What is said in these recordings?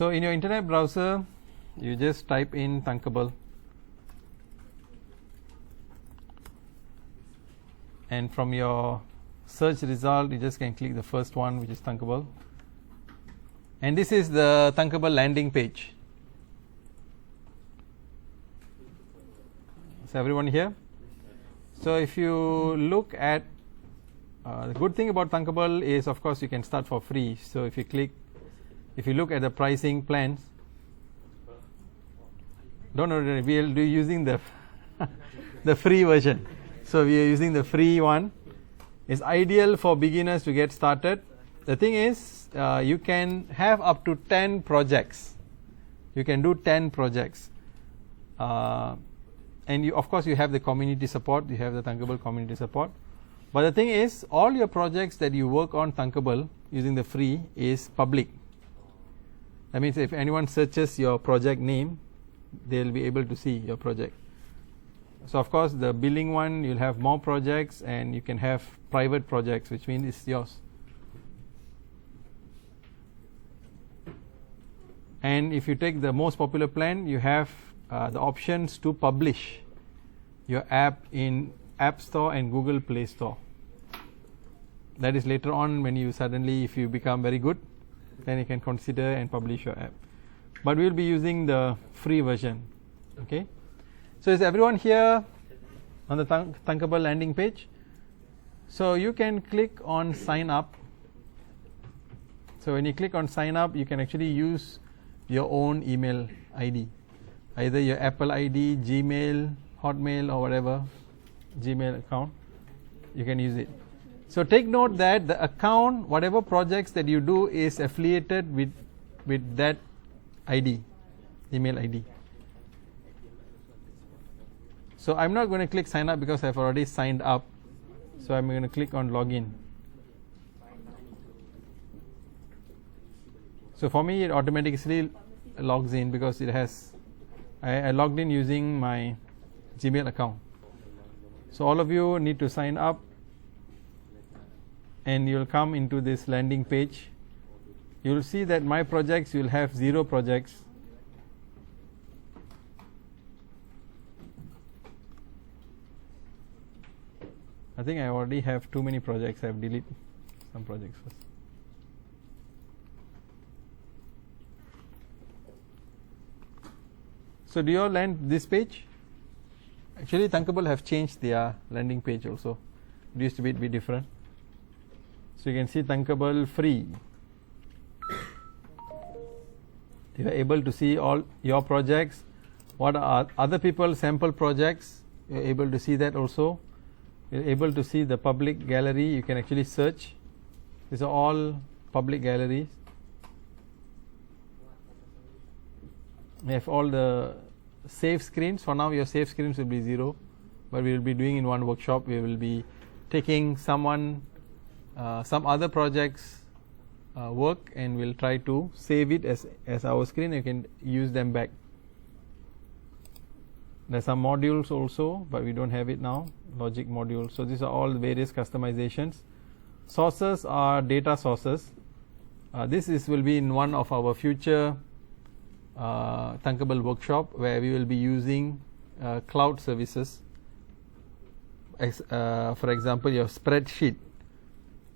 So in your internet browser, you just type in Thunkable, and from your search result you just can click the first one, which is Thunkable, and this is the Thunkable landing page. Is everyone here? So if you look at the good thing about Thunkable is, of course, you can start for free. So if you look at the pricing plans, don't worry, we will be using the the free version. So we are using the free one. It's ideal for beginners to get started. The thing is, you can have up to 10 projects. You can do 10 projects. And you, of course, you have the community support. You have the Thunkable community support. But the thing is, all your projects that you work on Thunkable using the free is public. That means if anyone searches your project name, they'll be able to see your project. So of course, the billing one, you'll have more projects, and you can have private projects, which means it's yours. And if you take the most popular plan, you have the options to publish your app in App Store and Google Play Store. That is later on when you suddenly, if you become very good, then you can consider and publish your app. But we will be using the free version. Okay. So is everyone here on the Thunkable landing page? So you can click on sign up. So when you click on sign up, you can actually use your own email ID, either your Apple ID, Gmail, Hotmail, or whatever Gmail account. You can use it. So take note that the account, whatever projects that you do, is affiliated with that ID, email ID. So I'm not going to click sign up because I've already signed up. So I'm going to click on login. So for me, it automatically logs in because it has, I logged in using my Gmail account. So all of you need to sign up, and you'll come into this landing page. You'll see that my projects, you'll have 0 projects. I think I already have too many projects. I've deleted some projects first. So do you all land this page? Actually, Thunkable have changed their landing page also. It used to be different. So you can see Thunkable free. You are able to see all your projects. What are other people's sample projects? You are able to see that also. You are able to see the public gallery. You can actually search. These are all public galleries. We have all the save screens. For now, your save screens will be 0, but we will be doing in one workshop. We will be taking some other projects work, and we'll try to save it as our screen. You can use them back. There's some modules also, but we don't have it now. Logic modules. So these are all the various customizations. Sources are data sources. This will be in one of our future Thunkable workshop, where we will be using cloud services. For example, your spreadsheet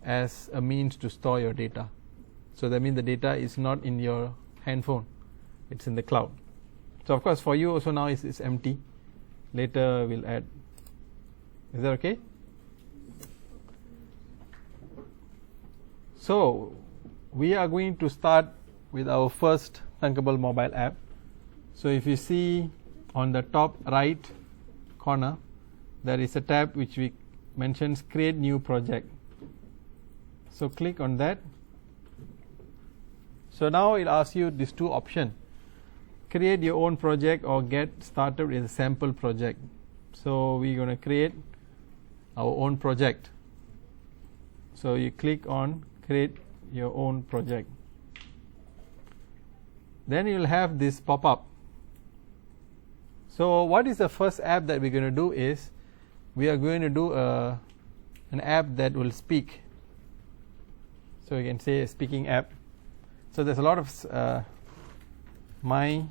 as a means to store your data. So that means the data is not in your handphone, it's in the cloud. So of course for you also now it's empty. Later we'll add. Is that okay? So we are going to start with our first Thunkable mobile app. So if you see on the top right corner, there is a tab which we mentions create new project. So click on that. So now it asks you these two options: create your own project or get started with a sample project. So we're going to create our own project. So you click on create your own project. Then you'll have this pop up. So what is the first app that we're going to do is we are going to do an app that will speak. So you can say a speaking app. So there's a lot of my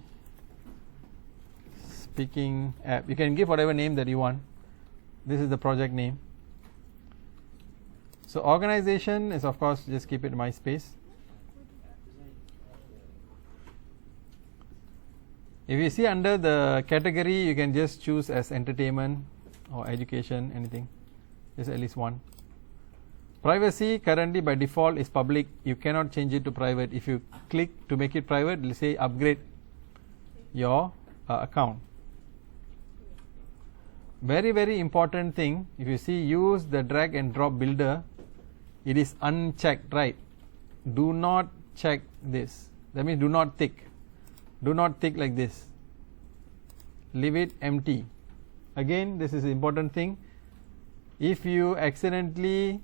speaking app. You can give whatever name that you want. This is the project name. So organization is, of course, just keep it MySpace. If you see under the category, you can just choose as entertainment or education, anything. Just at least one. Privacy currently by default is public. You cannot change it to private. If you click to make it private, it will say upgrade your account. Very, very important thing, if you see use the drag and drop builder, it is unchecked, right? Do not check this. That means do not tick. Do not tick like this. Leave it empty. Again, this is the important thing. If you accidentally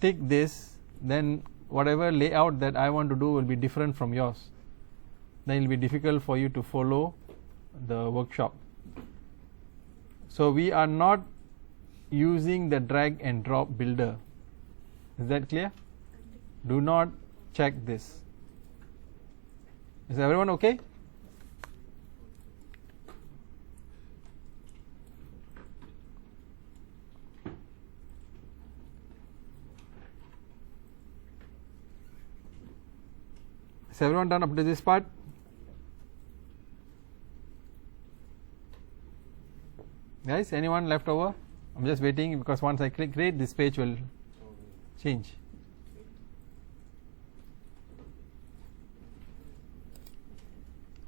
tick this, then whatever layout that I want to do will be different from yours. Then it will be difficult for you to follow the workshop. So we are not using the drag and drop builder. Is that clear? Do not check this. Is everyone okay? Is everyone done up to this part? Guys, anyone left over? I'm just waiting because once I click create, this page will change.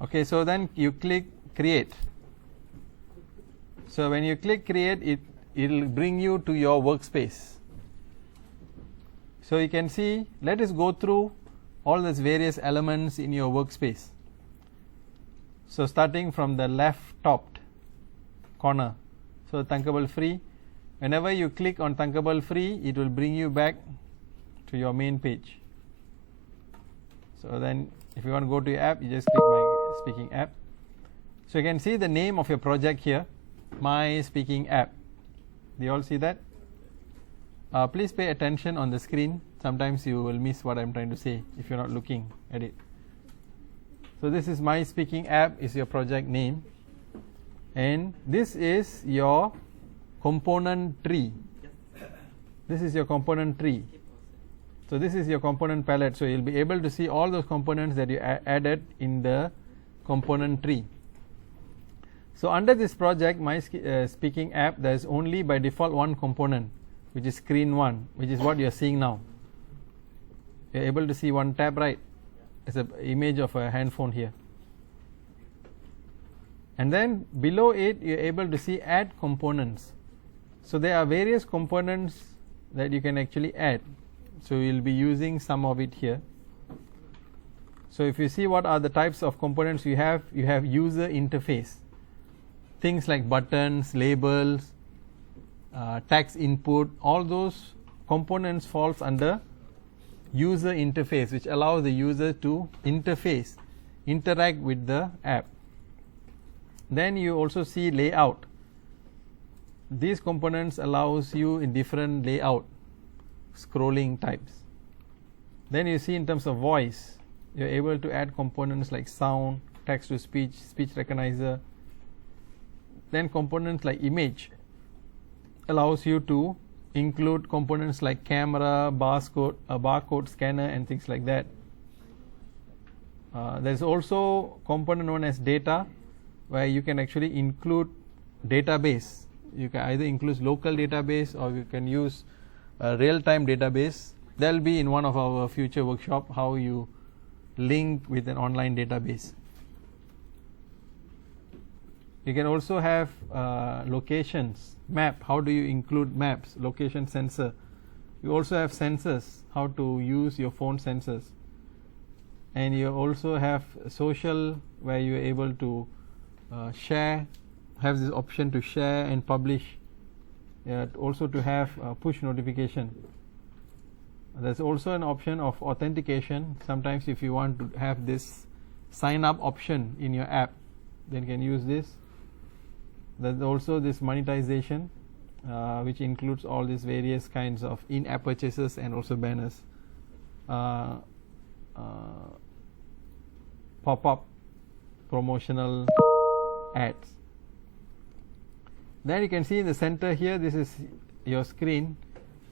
Okay, so then you click create. So when you click create, it will bring you to your workspace. So you can see, let us go through all these various elements in your workspace. So starting from the left top corner, so Thunkable free. Whenever you click on Thunkable free, it will bring you back to your main page. So then if you want to go to your app, you just click my speaking app. So you can see the name of your project here, my speaking app. Do you all see that? Please pay attention on the screen. Sometimes you will miss what I'm trying to say if you're not looking at it. So this is my speaking app, is your project name. And this is your component tree. This is your component tree. So this is your component palette. So you'll be able to see all those components that you added in the component tree. So under this project, my speaking app, there is only by default one component, which is screen 1, which is what you are seeing now. You're able to see one tab, right? It's an image of a handphone here. And then below it, you're able to see add components. So there are various components that you can actually add. So you'll be using some of it here. So if you see what are the types of components you have user interface. Things like buttons, labels, text input, all those components falls under user interface, which allows the user to interact with the app. Then you also see layout. These components allows you in different layout scrolling types. Then you see in terms of voice, you're able to add components like sound, text to speech, speech recognizer. Then components like image allows you to include components like camera, barcode scanner, and things like that. There's also component known as data, where you can actually include database. You can either include local database or you can use a real-time database. That will be in one of our future workshop, how you link with an online database. You can also have locations, map. How do you include maps, location sensor? You also have sensors, how to use your phone sensors. And you also have social, where you're able to share, have this option to share and publish. Also to have push notification. There's also an option of authentication. Sometimes if you want to have this sign up option in your app, then you can use this. There's also this monetization, which includes all these various kinds of in-app purchases and also banners. Pop-up promotional ads. Then you can see in the center here, this is your screen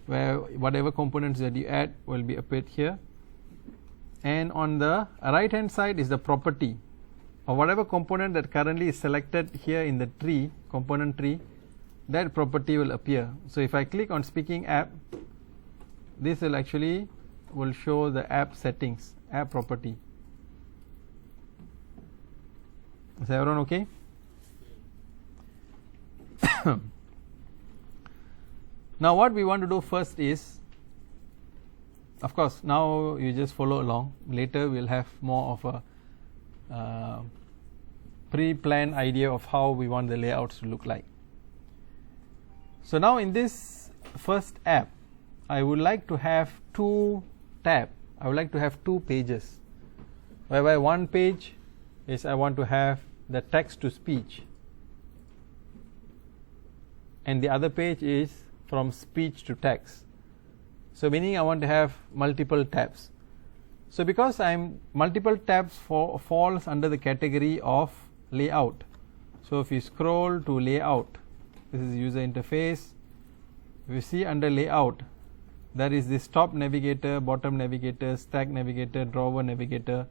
where whatever components that you add will be appeared here, and on the right hand side is the property or whatever component that currently is selected here in the tree, component tree, that property will appear. So if I click on speaking app, this will actually will show the app settings, app property. Is everyone okay? Now what we want to do first is, of course now you just follow along, later we'll have more of a pre-planned idea of how we want the layouts to look like. So now in this first app, I would like to have two tabs. I would like to have two pages, whereby one page is I want to have the text to speech, and the other page is from speech to text. So meaning I want to have multiple tabs. So because multiple tabs falls under the category of layout. So if you scroll to layout, this is user interface. If you see under layout, there is this top navigator, bottom navigator, stack navigator, drawer navigator.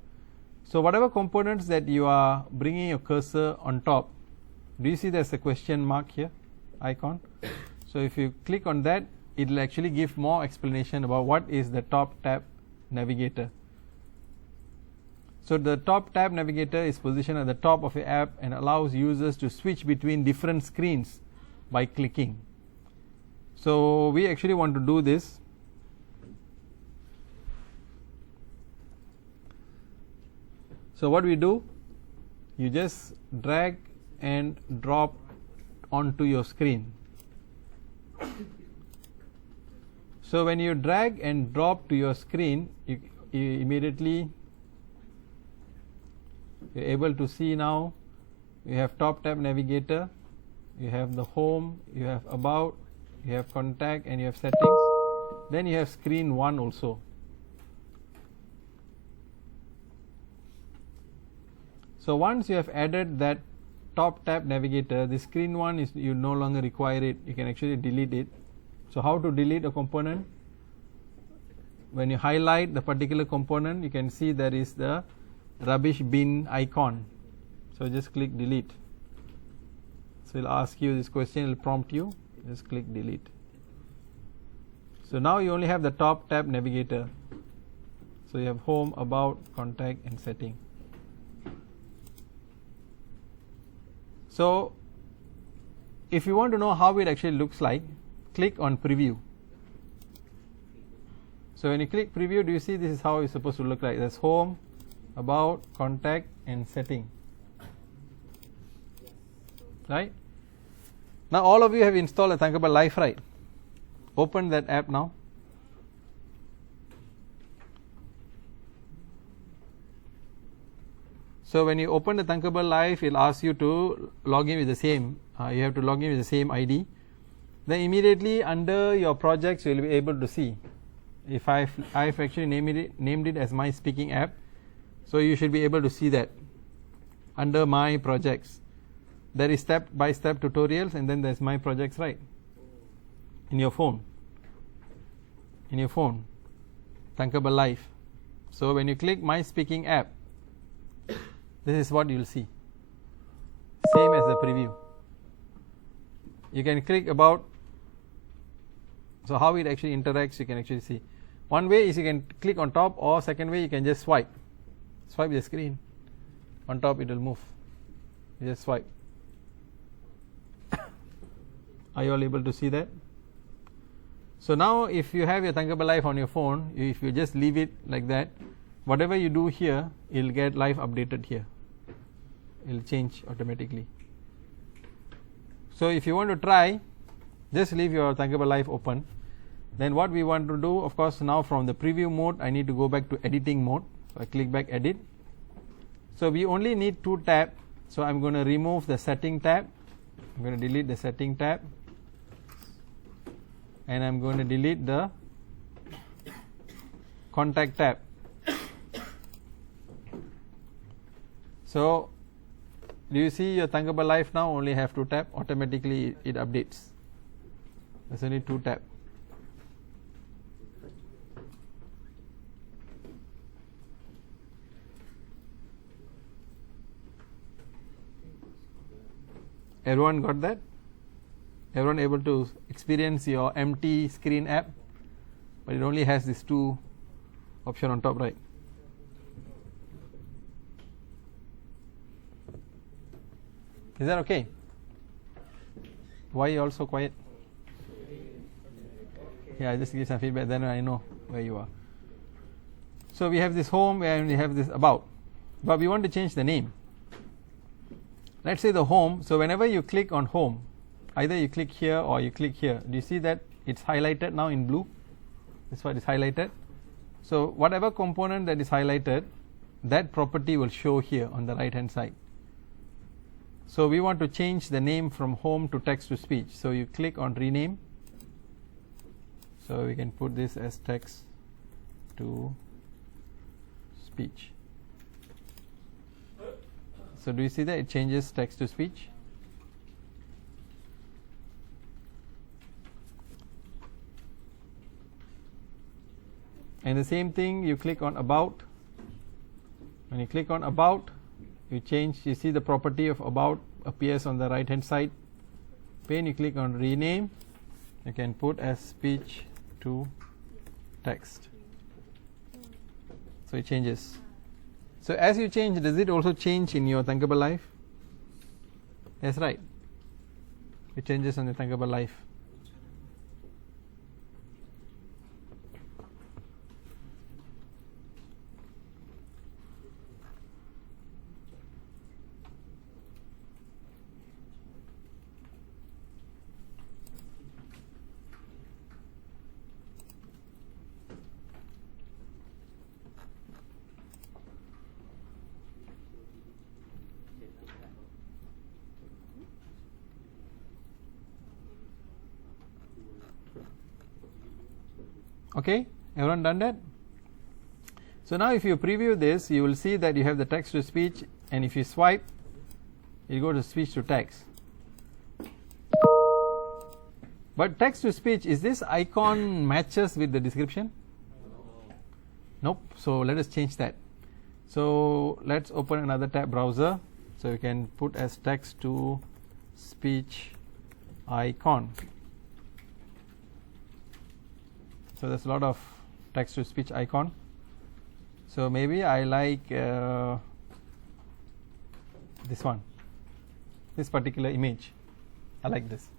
So whatever components that you are bringing your cursor on top, do you see there's a question mark here, icon? So if you click on that, it will actually give more explanation about what is the top tab navigator. So the top tab navigator is positioned at the top of the app and allows users to switch between different screens by clicking. So we actually want to do this. So what we do, you just drag and drop onto your screen. So when you drag and drop to your screen, you immediately you're able to see now you have top tab navigator, you have the home, you have about, you have contact, and you have settings. Then you have screen 1 also. So once you have added that top tab navigator, the screen 1 is you no longer require it, you can actually delete it. So how to delete a component? When you highlight the particular component, you can see there is the rubbish bin icon. So just click delete. So it will ask you this question, it will prompt you, just click delete. So now you only have the top tab navigator. So you have home, about, contact, and setting. So if you want to know how it actually looks like, click on preview. So when you click preview, do you see this is how it's supposed to look like? There's home, about, contact, and setting. Right? Now all of you have installed a Thunkable Live, right? Open that app now. So when you open the Thunkable Live, it will ask you to log in with the same, you have to log in with the same ID. Then immediately under your projects you will be able to see. If I've actually named it as my speaking app, so you should be able to see that under my projects. There is step-by-step tutorials, and then there's my projects, right? In your phone. In your phone, Thunkable Live. So when you click my speaking app, this is what you will see. Same as the preview. You can click about. So how it actually interacts, you can actually see. One way is you can click on top, or second way you can just swipe the screen. On top it will move. You just swipe. Are you all able to see that? So now if you have your Thunkable Live on your phone, if you just leave it like that, whatever you do here, it will get live updated here. It will change automatically. So if you want to try, just leave your Thunkable Live open. Then what we want to do, of course, now from the preview mode, I need to go back to editing mode. So I click back edit. So we only need two tabs. So I'm going to remove the setting tab. I'm going to delete the setting tab. And I'm going to delete the contact tab. So Do you see your Thunkable Life now only have 2 tab? Automatically it updates. There's only 2 tab. Everyone got that? Everyone able to experience your empty screen app? But it only has these 2 option on top right. Is that okay? Why you also quiet? Yeah, I just give some feedback, then I know where you are. So we have this home and we have this about, but we want to change the name. Let's say the home. So whenever you click on home, either you click here or you click here. Do you see that it's highlighted now in blue? That's what is highlighted. So whatever component that is highlighted, that property will show here on the right hand side. So we want to change the name from home to text to speech. So you click on rename. So we can put this as text to speech. So do you see that it changes text to speech? And the same thing, you click on about. When you click on about, you see the property of about appears on the right hand side pane. You click on rename, you can put as speech to text. So it changes. So as you change, does it also change in your Thunkable Life? That's right. It changes on the Thunkable Life. Okay, everyone done that? So now if you preview this, you will see that you have the text to speech, and if you swipe, you go to speech to text. But text to speech, is this icon matches with the description? Nope. So let us change that. So let's open another tab, browser. So you can put as text to speech icon. So there's a lot of text to speech icon. So maybe I like this one, this particular image. I like this.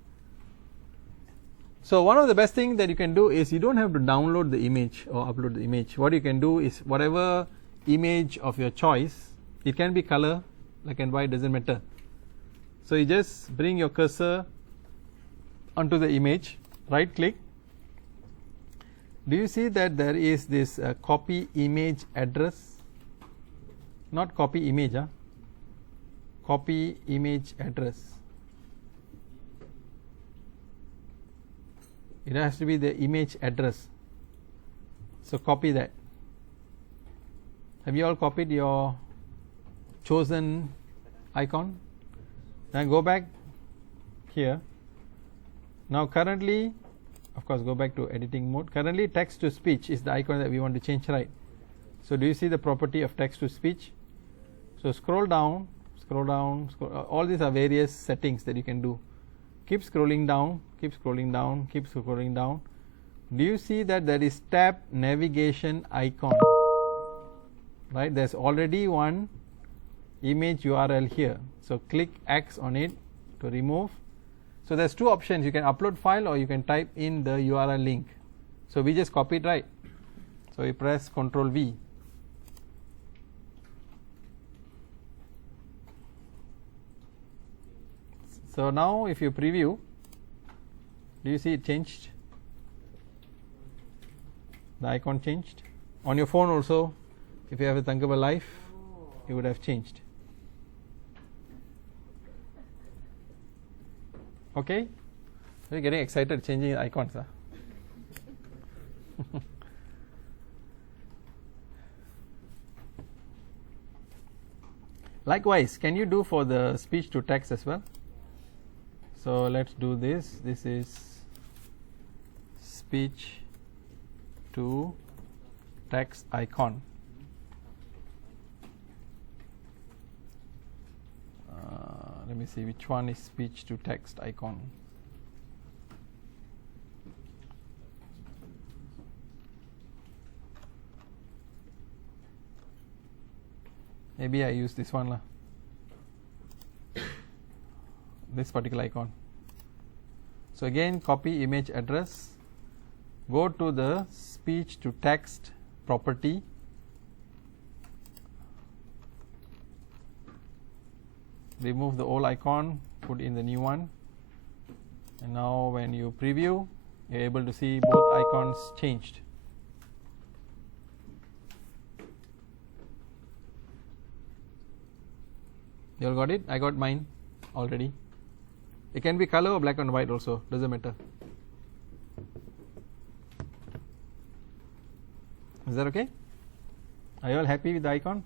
So one of the best things that you can do is you don't have to download the image or upload the image. What you can do is whatever image of your choice, it can be color, black and white, doesn't matter. So you just bring your cursor onto the image, right click. Do you see that there is this copy image address? Not copy image, copy image address. It has to be the image address. So copy that. Have you all copied your chosen icon? Then go back here. Now currently, of course, go back to editing mode. Currently text to speech is the icon that we want to change, right? So do you see the property of text to speech? So scroll down, scroll down, all these are various settings that you can do. Keep scrolling down, keep scrolling down, keep scrolling down. Do you see that there is tab navigation icon? Right, there's already one image URL here. So click X on it to remove. So there's 2 options. You can upload file or you can type in the URL link. So we just copied, right? So we press Ctrl V. So now if you preview, do you see it changed? The icon changed. On your phone also, if you have a Thunkable Life, it would have changed. Okay? We're getting excited changing icons. Likewise, can you do for the speech to text as well? So let's do this. This is speech to text icon. Let me see which one is speech to text icon. Maybe I use this one lah. This particular icon. So again, copy image address, go to the speech to text property, remove the old icon, put in the new one, and now when you preview, you're able to see both icons changed. You all got it? I got mine already. It can be color or black and white also, doesn't matter. Is that okay? Are you all happy with the icon?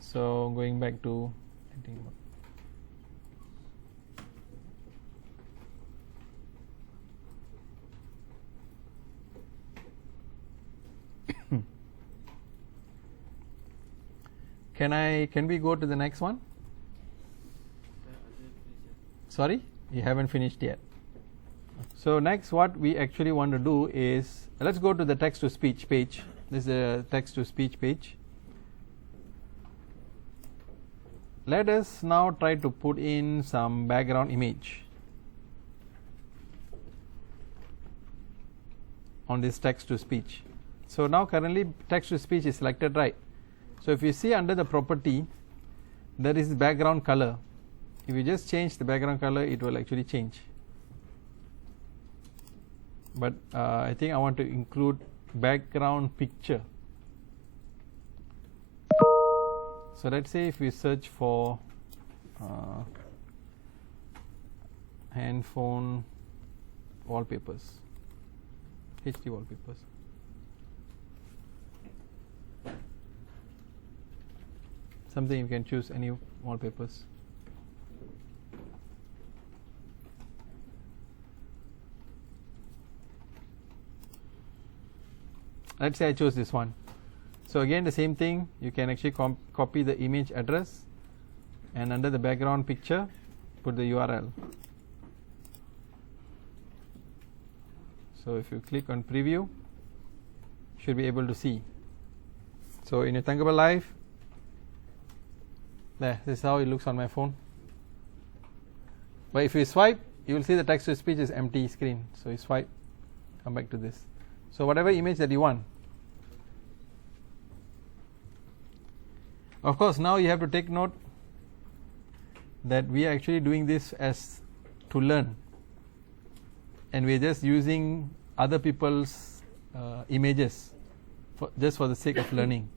So going back to can we go to the next one? Sorry, you haven't finished yet. So next what we actually want to do is, let's go to the text to speech page. This is a text to speech page. Let us now try to put in some background image on this text to speech. So now currently text to speech is selected, right? So if you see under the property, there is background color. If you just change the background color, it will actually change. But I think I want to include background picture. So let's say if we search for handphone wallpapers, HD wallpapers. Something you can choose any wallpapers. Let's say I chose this one. So again the same thing, you can actually copy the image address and under the background picture put the URL. So if you click on preview, you should be able to see. So in your Thunkable Live, there, this is how it looks on my phone. But if you swipe, you will see the text to speech is empty screen. So you swipe, come back to this. So whatever image that you want. Of course, now you have to take note that we are actually doing this as to learn, and we are just using other people's images just for the sake of learning.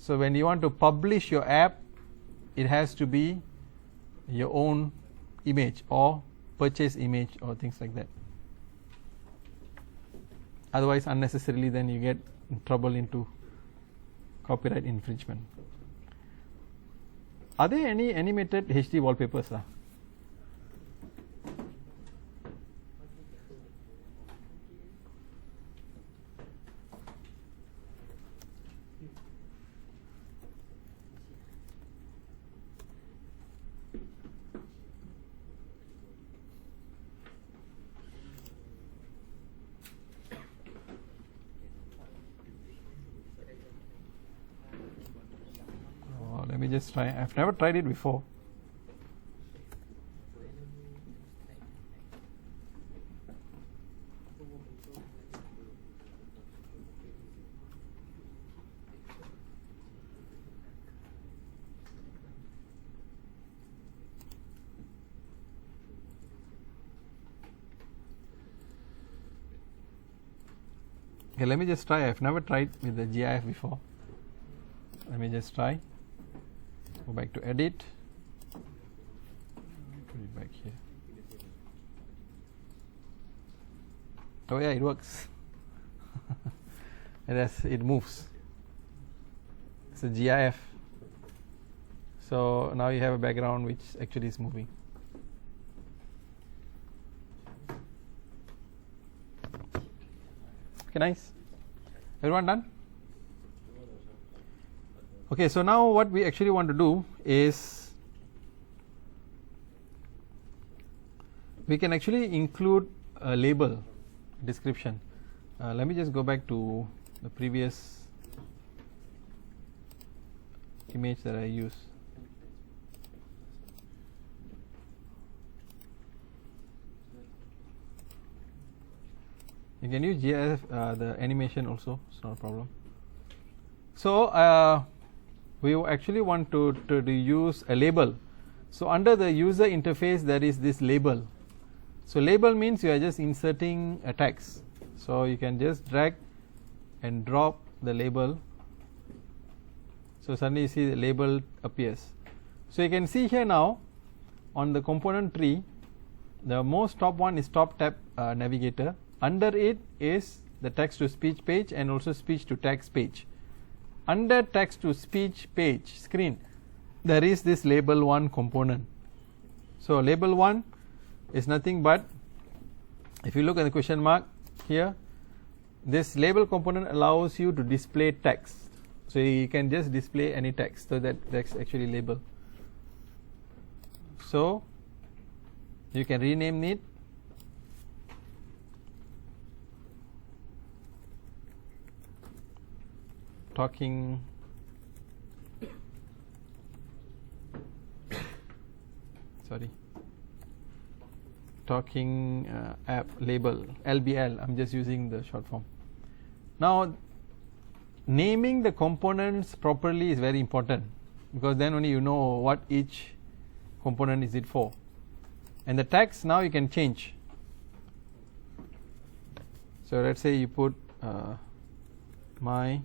So when you want to publish your app, it has to be your own image or purchase image or things like that. Otherwise, unnecessarily then you get in trouble into copyright infringement. Are there any animated HD wallpapers? Let me just try. I've never tried it before. Okay, let me just try. I've never tried with the GIF before. Let me just try. Go back to edit. Put it back here. Oh yeah, it works. It moves. it's a GIF. So now you have a background which actually is moving. Okay, nice. Everyone done? Okay, so now what we actually want to do is we can actually include a label description. Let me just go back to the previous image that I used. You can use GIF, the animation also, it's not a problem. So we actually want to use a label. So under the user interface there is this label. So label means you are just inserting a text. So you can just drag and drop the label. So suddenly you see the label appears. So you can see here now on the component tree, the most top one is top tab navigator. Under it is the text to speech page and also speech to text page. Under text to speech page screen there is this label 1 component. So label 1 is nothing but, if you look at the question mark here, this label component allows you to display text. So you can just display any text, so that's actually label. So you can rename it talking app label, LBL. I'm just using the short form. Now naming the components properly is very important, because then only you know what each component is it for. And the text now you can change. So let's say you put my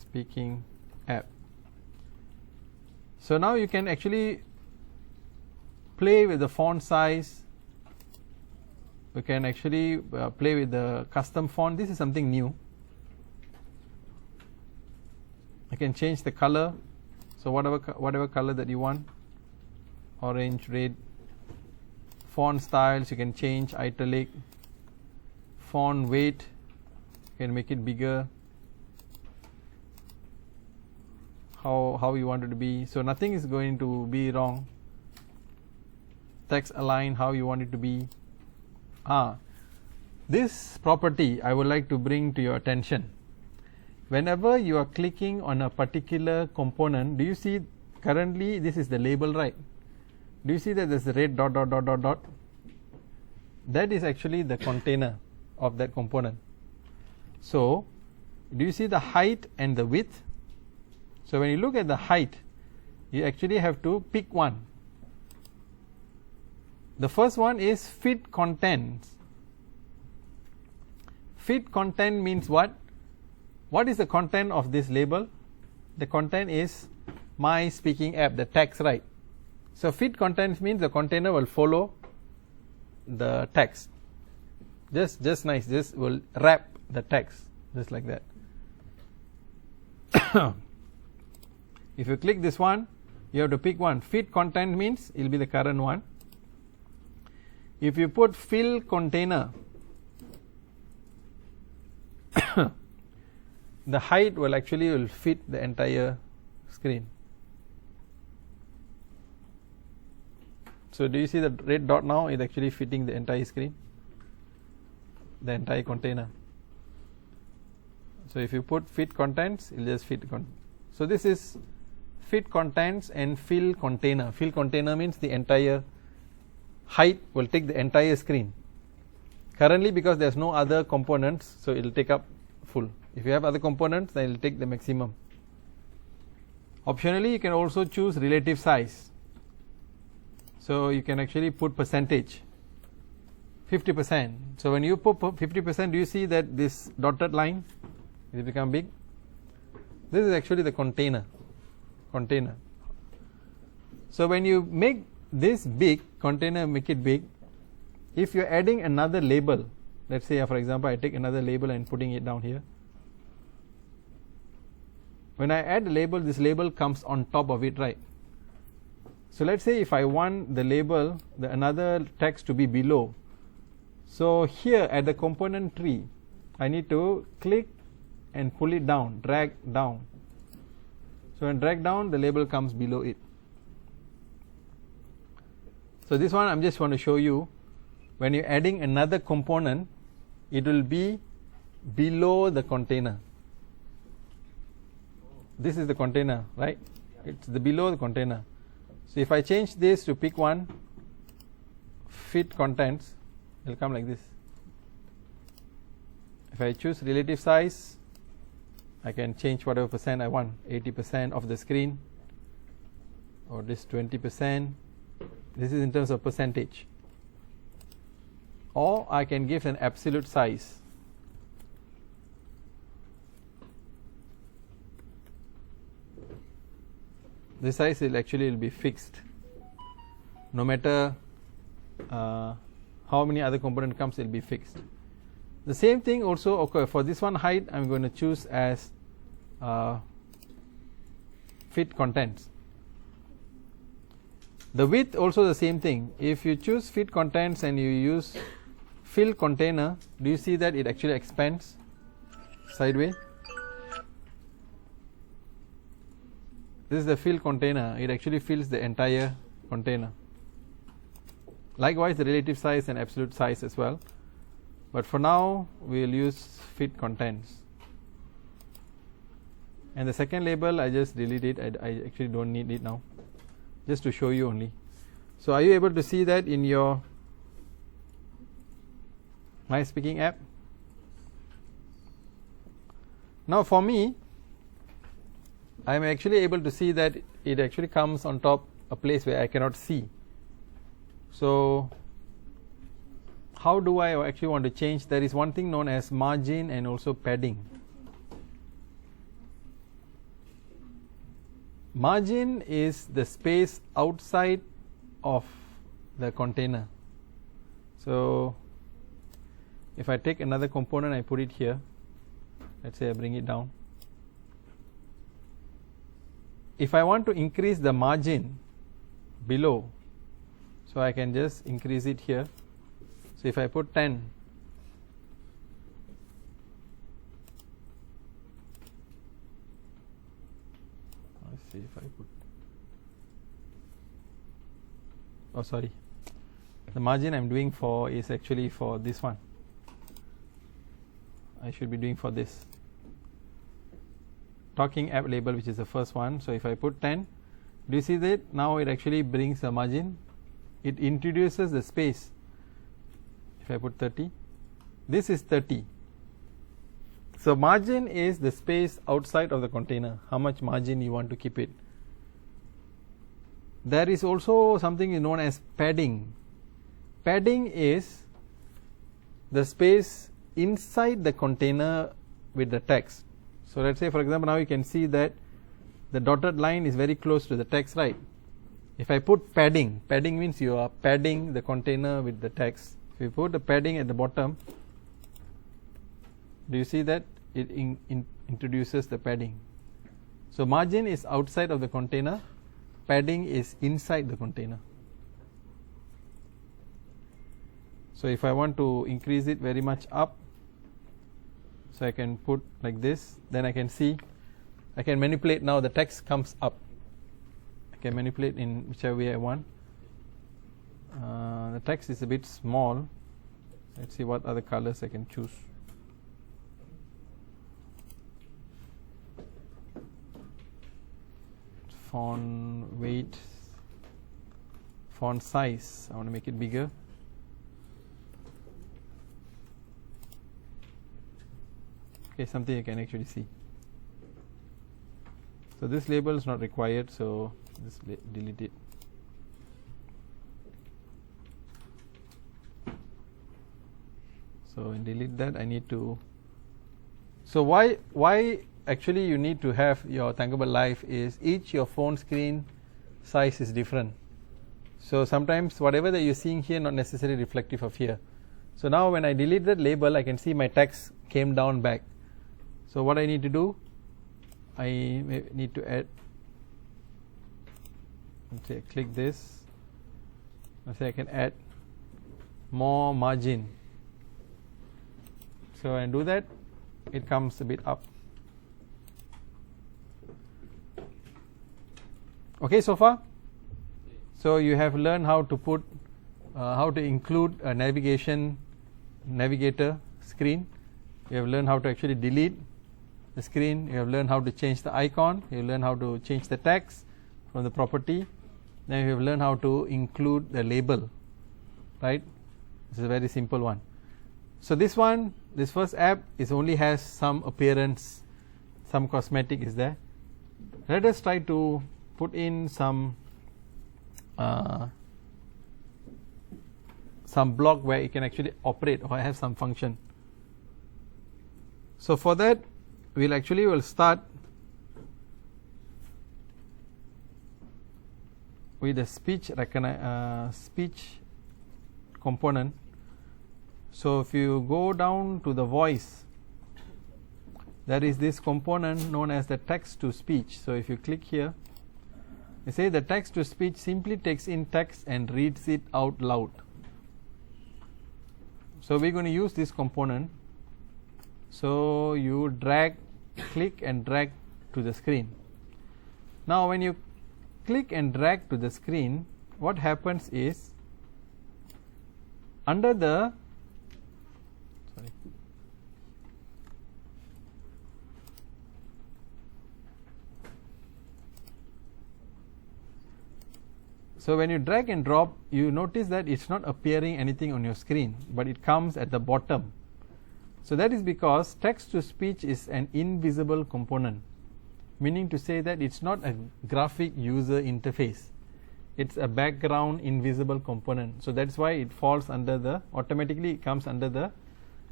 speaking app. So now you can actually play with the font size. We can actually play with the custom font. This is something new. I can change the color. So whatever color that you want, orange, red. Font styles you can change, italic. Font weight, you can make it bigger. How you want it to be. So nothing is going to be wrong. Text align how you want it to be. This property I would like to bring to your attention. Whenever you are clicking on a particular component, do you see currently this is the label, right? Do you see that there's a red dot dot dot dot dot? That is actually the container of that component. So do you see the height and the width? So when you look at the height, you actually have to pick one. The first one is fit contents. Fit content means what? What is the content of this label? The content is my speaking app, the text, right? So fit contents means the container will follow the text. Just nice. Just will wrap the text just like that. If you click this one, you have to pick one. Fit content means it will be the current one. If you put fill container, the height will actually fit the entire screen. So do you see the red dot now is actually fitting the entire screen, the entire container. So if you put fit contents, it will just fit so this is fit contents and fill container. Fill container means the entire height will take the entire screen. Currently, because there's no other components, so it will take up full. If you have other components, then it will take the maximum. Optionally, you can also choose relative size. So you can actually put percentage, 50%. So when you put 50%, do you see that this dotted line will become big? This is actually the container. So when you make this big container, make it big. If you're adding another label, let's say for example I take another label and putting it down here. when I add the label, this label comes on top of it, right? So let's say if I want the label, another text to be below. So here at the component tree, I need to click and pull it down, drag down. So when drag down, the label comes below it. So this one I'm just want to show you, when you're adding another component, it will be below the container. This is the container, right? It's below the container. So if I change this to pick one, fit contents, it will come like this. If I choose relative size, I can change whatever percent I want, 80% of the screen, or this 20%. This is in terms of percentage. Or I can give an absolute size. This size will actually be fixed. No matter how many other component comes, it will be fixed. The same thing also occur for this one height. I'm going to choose as fit contents. The width also the same thing. If you choose fit contents and you use fill container, do you see that it actually expands sideways? This is the fill container. It actually fills the entire container. Likewise, the relative size and absolute size as well. But for now, we will use fit contents. And the second label, I just delete it. I actually don't need it now, just to show you only. So are you able to see that in your My Speaking app? Now for me, I am actually able to see that it actually comes on top a place where I cannot see. So how do I actually want to change? There is one thing known as margin and also padding. Margin is the space outside of the container. So if I take another component, I put it here. Let's say I bring it down. If I want to increase the margin below, so I can just increase it here. So if I put 10, let's see if I put, oh sorry, the margin I'm doing for is actually for this one. I should be doing for this talking app label, which is the first one. So if I put 10, do you see that now it actually brings a margin? It introduces the space. If I put 30, this is 30. So margin is the space outside of the container, how much margin you want to keep it. There is also something known as padding. Padding is the space inside the container with the text. So let's say, for example, now you can see that the dotted line is very close to the text, right? If I put padding, padding means you are padding the container with the text. If you put the padding at the bottom, do you see that it introduces the padding? So margin is outside of the container, padding is inside the container. So if I want to increase it very much up, so I can put like this, then I can see, I can manipulate. Now the text comes up. I can manipulate in whichever way I want. The text is a bit small. Let's see what other colors I can choose. Font weight, font size, I want to make it bigger. Okay, something you can actually see. So this label is not required, so just delete it. So in delete that, I need to. So why actually you need to have your Thunkable Live is each your phone screen size is different. So sometimes whatever that you're seeing here not necessarily reflective of here. So now when I delete that label, I can see my text came down back. So what I need to do, I may need to add, let's say click this, let's say I can add more margin. So when I do that, it comes a bit up. Okay, so far? So you have learned how to put, how to include a navigator screen. You have learned how to actually delete the screen. You have learned how to change the icon. You have learned how to change the text from the property. Then you have learned how to include the label, right? This is a very simple one. So this one, this first app is only has some appearance, some cosmetic is there. Let us try to put in some block where it can actually operate or have some function. So for that, we'll start with the speech component. So if you go down to the voice, there is this component known as the text to speech. So if you click here, you say the text to speech simply takes in text and reads it out loud. So we're going to use this component. So you click and drag to the screen. Now when you click and drag to the screen, what happens is under the So when you drag and drop, you notice that it's not appearing anything on your screen, but it comes at the bottom. So that is because text to speech is an invisible component, meaning to say that it's not a graphic user interface. It's a background invisible component. So that's why it falls under the, automatically it comes under the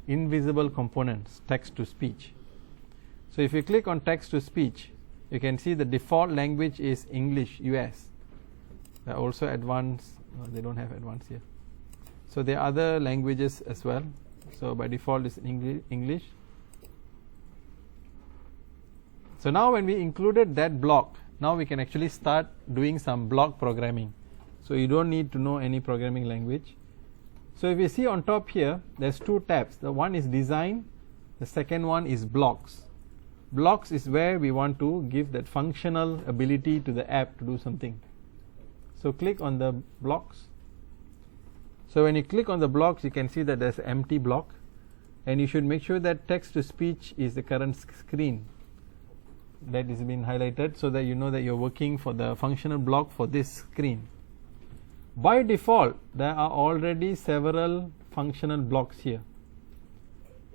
invisible components, text to speech. So if you click on text to speech, you can see the default language is English US. There are also advanced, they don't have advanced here. So there are other languages as well. So by default is English. So now when we included that block, now we can actually start doing some block programming. So you don't need to know any programming language. So if you see on top here, there's two tabs. The one is design, the second one is blocks. Blocks is where we want to give that functional ability to the app to do something. So click on the blocks. So when you click on the blocks, you can see that there's an empty block, and you should make sure that text to speech is the current screen that is being highlighted, so that you know that you're working for the functional block for this screen. By default, there are already several functional blocks here,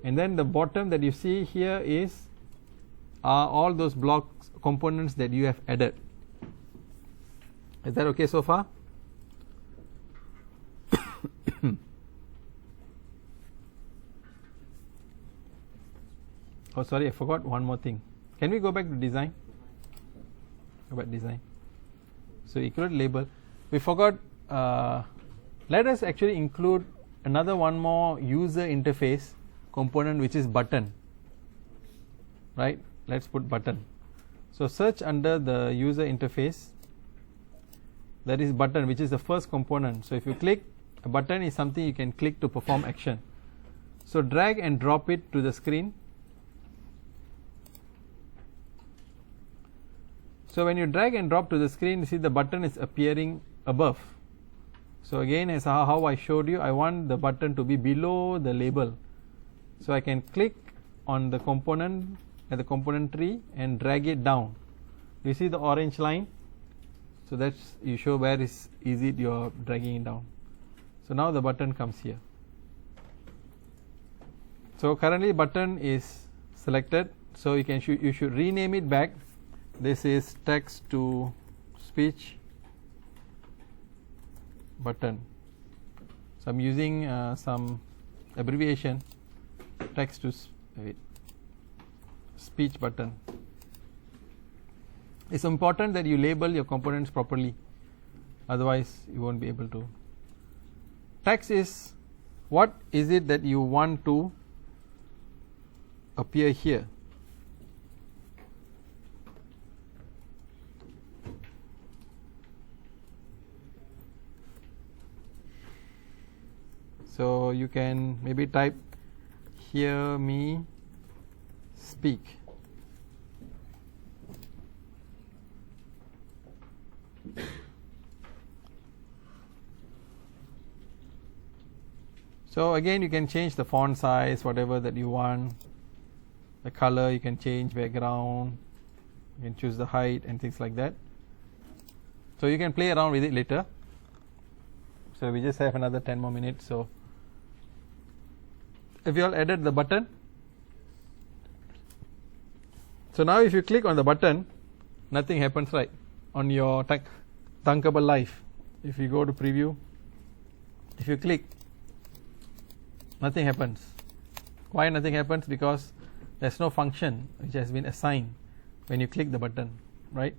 and then the bottom that you see here are all those blocks components that you have added. Is that okay so far? Oh, sorry, I forgot one more thing. Can we go back to design? Go back to design. So include label. We forgot. Let us actually include another one more user interface component, which is button. Right? Let's put button. So search under the user interface. That is button, which is the first component. So if you click, a button is something you can click to perform action. So drag and drop it to the screen. So when you drag and drop to the screen, you see the button is appearing above. So again, as how I showed you, I want the button to be below the label. So I can click on the component at the component tree and drag it down. You see the orange line? So that's, you show where is it you're dragging it down. So now the button comes here. So currently button is selected. So you should rename it back. This is text to speech button. So I'm using some abbreviation, text to speech button. It's important that you label your components properly, otherwise you won't be able to. Text is, what is it that you want to appear here? So you can maybe type hear me speak. So again, you can change the font size, whatever that you want. The color you can change, background, you can choose the height and things like that. So you can play around with it later. So we just have another 10 more minutes. So if you all added the button, so now if you click on the button, nothing happens, right, on your Thunkable Live. If you go to preview, if you click, nothing happens. Why nothing happens? Because there's no function which has been assigned when you click the button, right?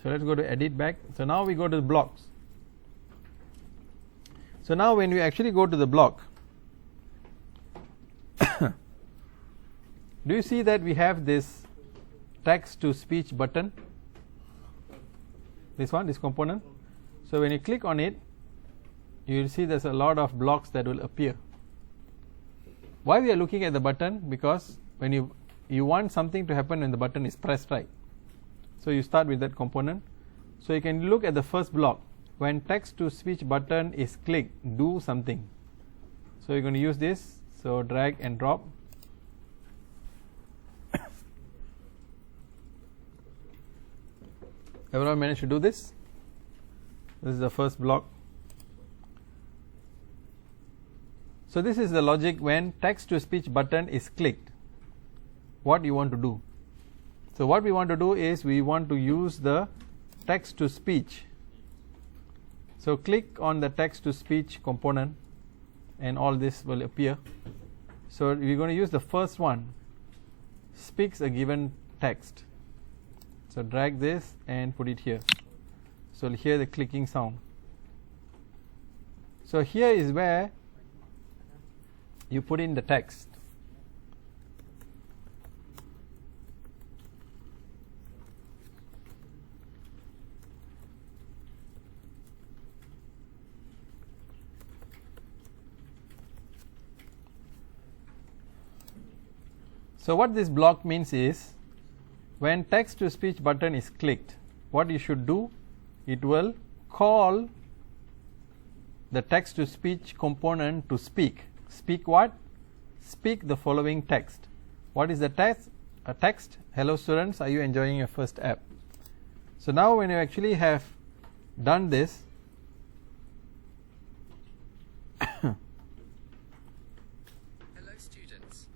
So let's go to edit back. So now we go to the blocks. So now when we actually go to the block, do you see that we have this text to speech button? This one, this component. So when you click on it, you will see there's a lot of blocks that will appear. Why we are looking at the button? Because when you want something to happen when the button is pressed, right? So you start with that component. So you can look at the first block. When text to speech button is clicked, do something. So you're going to use this. So drag and drop. Everyone managed to do this? This is the first block. So this is the logic when text to speech button is clicked. What you want to do? So what we want to do is we want to use the text to speech. So click on the text to speech component and all this will appear. So we're going to use the first one, speaks a given text. So drag this and put it here. So you'll hear the clicking sound. So here is where you put in the text. So what this block means is when text to speech button is clicked, what you should do, it will call the text to speech component to speak. Speak what? Speak the following text. What is the text? A text. Hello students, are you enjoying your first app? So now when you actually have done this, Hello students,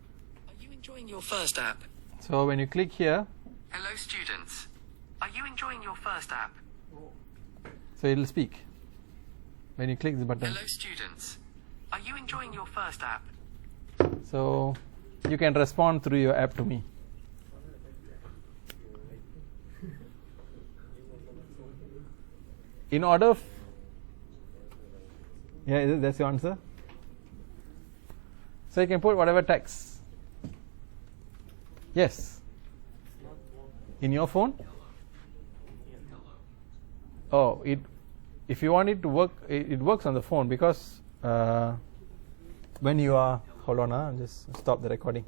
are you enjoying your first app? So when you click here, Hello students, are you enjoying your first app? so it will speak when you click the button. Hello students, are you enjoying your first app? So you can respond through your app to me. In order, yeah, that's your answer. So you can put whatever text. Yes. In your phone? Oh, if you want it to work, it works on the phone because when you are, hold on, just stop the recording.